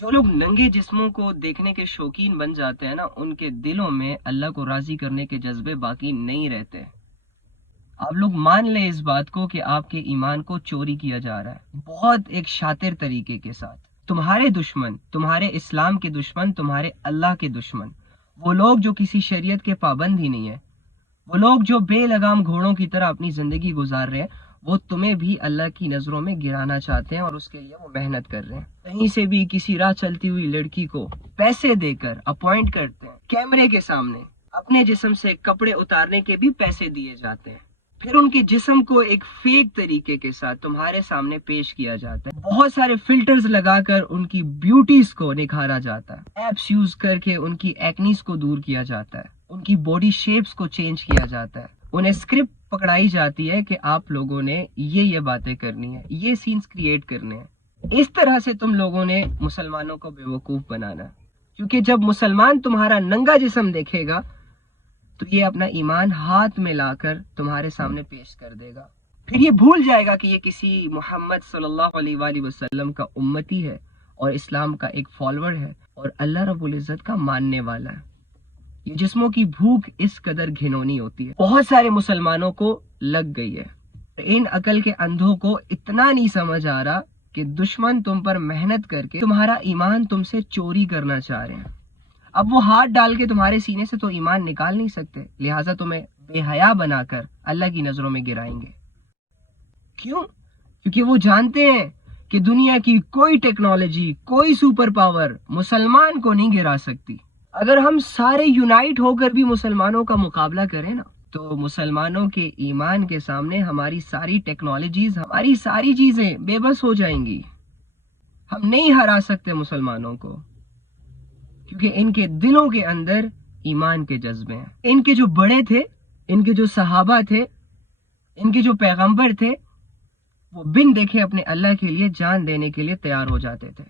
جو لوگ ننگے جسموں کو دیکھنے کے شوقین بن جاتے ہیں نا، ان کے دلوں میں اللہ کو راضی کرنے کے جذبے باقی نہیں رہتے۔ آپ لوگ مان لیں اس بات کو کہ آپ کے ایمان کو چوری کیا جا رہا ہے، بہت ایک شاطر طریقے کے ساتھ۔ تمہارے دشمن، تمہارے اسلام کے دشمن، تمہارے اللہ کے دشمن، وہ لوگ جو کسی شریعت کے پابند ہی نہیں ہے، وہ لوگ جو بے لگام گھوڑوں کی طرح اپنی زندگی گزار رہے ہیں، وہ تمہیں بھی اللہ کی نظروں میں گرانا چاہتے ہیں، اور اس کے لیے وہ محنت کر رہے ہیں۔ کہیں سے بھی کسی راہ چلتی ہوئی لڑکی کو پیسے دے کر اپوائنٹ کرتے ہیں، کیمرے کے سامنے اپنے جسم سے کپڑے اتارنے کے بھی پیسے دیے جاتے ہیں، پھر ان کے جسم کو ایک فیک طریقے کے ساتھ تمہارے سامنے پیش کیا جاتا ہے، بہت سارے فلٹرز لگا کر ان کی بیوٹیز کو نکھارا جاتا ہے، ایپس یوز کر کے ان کی ایکنیز کو دور کیا جاتا ہے، ان کی باڈی شیپس کو چینج کیا جاتا ہے، انہیں اسکرپٹ پکڑائی جاتی ہے کہ آپ لوگوں نے یہ باتیں کرنی ہے، یہ سینز کریٹ کرنے ہیں۔ اس طرح سے تم لوگوں نے مسلمانوں کو بے وقوف بنانا، کیونکہ جب مسلمان تمہارا ننگا جسم دیکھے گا تو یہ اپنا ایمان ہاتھ میں لا کر تمہارے سامنے پیش کر دے گا، پھر یہ بھول جائے گا کہ یہ کسی محمد صلی اللہ علیہ وآلہ وسلم کا امتی ہے اور اسلام کا ایک فالوور ہے اور اللہ رب العزت کا ماننے والا ہے۔ یہ جسموں کی بھوک اس قدر گھنونی ہوتی ہے، بہت سارے مسلمانوں کو لگ گئی ہے۔ ان عقل کے اندھوں کو اتنا نہیں سمجھ آ رہا کہ دشمن تم پر محنت کر کے تمہارا ایمان تم سے چوری کرنا چاہ رہے ہیں۔ اب وہ ہاتھ ڈال کے تمہارے سینے سے تو ایمان نکال نہیں سکتے، لہٰذا تمہیں بے حیا بنا کر اللہ کی نظروں میں گرائیں گے۔ کیوں؟ کیونکہ وہ جانتے ہیں کہ دنیا کی کوئی ٹیکنالوجی، کوئی سپر پاور مسلمان کو نہیں گرا سکتی۔ اگر ہم سارے یونائٹ ہو کر بھی مسلمانوں کا مقابلہ کریں نا، تو مسلمانوں کے ایمان کے سامنے ہماری ساری ٹیکنالوجیز، ہماری ساری چیزیں بے بس ہو جائیں گی۔ ہم نہیں ہرا سکتے مسلمانوں کو، کیونکہ ان کے دلوں کے اندر ایمان کے جذبے ہیں۔ ان کے جو بڑے تھے، ان کے جو صحابہ تھے، ان کے جو پیغمبر تھے، وہ بن دیکھے اپنے اللہ کے لیے جان دینے کے لیے تیار ہو جاتے تھے۔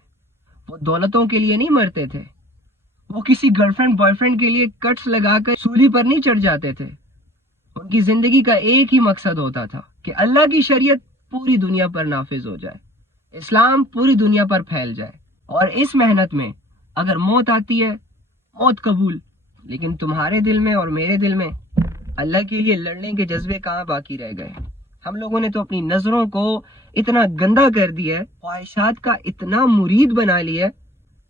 وہ دولتوں کے لیے نہیں مرتے تھے، وہ کسی گرل فرینڈ بوائے فرینڈ کے لیے کٹس لگا کر سولی پر نہیں چڑھ جاتے تھے۔ ان کی زندگی کا ایک ہی مقصد ہوتا تھا کہ اللہ کی شریعت پوری دنیا پر نافذ ہو جائے، اسلام پوری دنیا پر پھیل جائے، اور اس محنت میں اگر موت آتی ہے، موت قبول، لیکن تمہارے دل میں اور میرے دل میں اللہ کے لیے لڑنے کے جذبے کہاں باقی رہ گئے؟ ہم لوگوں نے تو اپنی نظروں کو اتنا گندا کر دیا ہے، خواہشات کا اتنا مرید بنا لیا ہے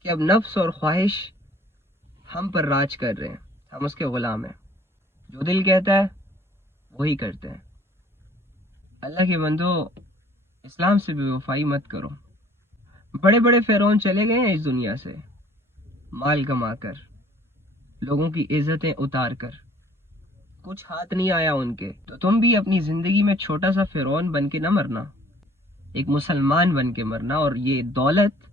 کہ اب نفس اور خواہش ہم پر راج کر رہے ہیں، ہم اس کے غلام ہیں، جو دل کہتا ہے وہی کرتے ہیں۔ اللہ کے بندو، اسلام سے بے وفائی مت کرو۔ بڑے بڑے فرعون چلے گئے ہیں اس دنیا سے، مال کما کر، لوگوں کی عزتیں اتار کر، کچھ ہاتھ نہیں آیا ان کے۔ تو تم بھی اپنی زندگی میں چھوٹا سا فرعون بن کے نہ مرنا، ایک مسلمان بن کے مرنا، اور یہ دولت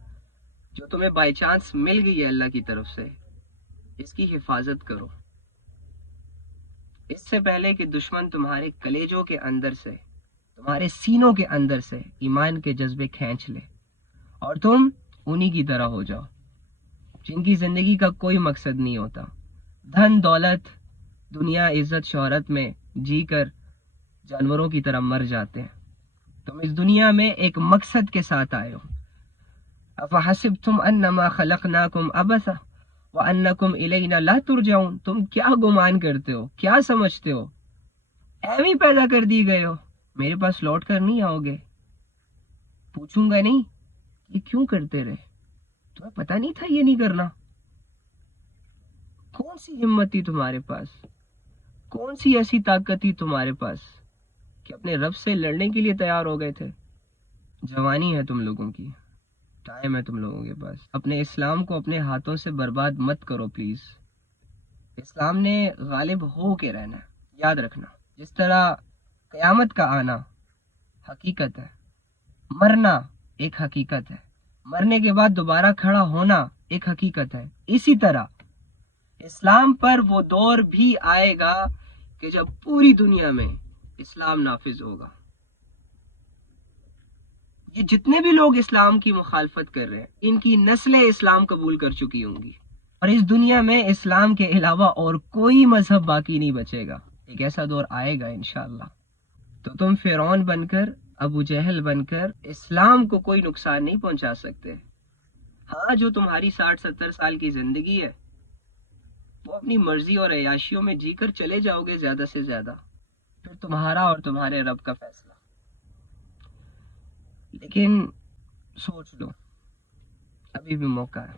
جو تمہیں بائی چانس مل گئی ہے اللہ کی طرف سے، اس کی حفاظت کرو، اس سے پہلے کہ دشمن تمہارے کلیجوں کے اندر سے، تمہارے سینوں کے اندر سے ایمان کے جذبے کھینچ لے اور تم انہی کی طرح ہو جاؤ جن کی زندگی کا کوئی مقصد نہیں ہوتا، دھن دولت، دنیا، عزت، شہرت میں جی کر جانوروں کی طرح مر جاتے ہیں۔ تم اس دنیا میں ایک مقصد کے ساتھ آئے ہو۔ افحسبتم انما خلقناکم عبثا وانکم الینا لا ترجعون، تم کیا گمان کرتے ہو، کیا سمجھتے ہو ایویں پیدا کر دی گئے ہو، میرے پاس لوٹ کر نہیں آؤ گے؟ پوچھوں گا نہیں یہ کیوں کرتے رہے، تمہیں پتہ نہیں تھا یہ نہیں کرنا؟ کون سی ہمت تھی تمہارے پاس، کون سی ایسی طاقت تھی تمہارے پاس کہ اپنے رب سے لڑنے کے لیے تیار ہو گئے تھے؟ جوانی ہے تم لوگوں کی، ٹائم ہے تم لوگوں کے پاس، اپنے اسلام کو اپنے ہاتھوں سے برباد مت کرو پلیز۔ اسلام نے غالب ہو کے رہنا ہے، یاد رکھنا۔ جس طرح قیامت کا آنا حقیقت ہے، مرنا ایک حقیقت ہے، مرنے کے بعد دوبارہ کھڑا ہونا ایک حقیقت ہے، اسی طرح اسلام پر وہ دور بھی آئے گا کہ جب پوری دنیا میں اسلام نافذ ہوگا۔ یہ جتنے بھی لوگ اسلام کی مخالفت کر رہے ہیں، ان کی نسلیں اسلام قبول کر چکی ہوں گی، اور اس دنیا میں اسلام کے علاوہ اور کوئی مذہب باقی نہیں بچے گا۔ ایک ایسا دور آئے گا انشاءاللہ۔ تو تم فرعون بن کر، ابو جہل بن کر اسلام کو کوئی نقصان نہیں پہنچا سکتے۔ ہاں جو تمہاری 60-70 سال کی زندگی ہے وہ اپنی مرضی اور عیاشیوں میں جی کر چلے جاؤ گے زیادہ سے زیادہ، پھر تمہارا اور تمہارے رب کا فیصلہ. لیکن سوچ لو، ابھی بھی موقع ہے.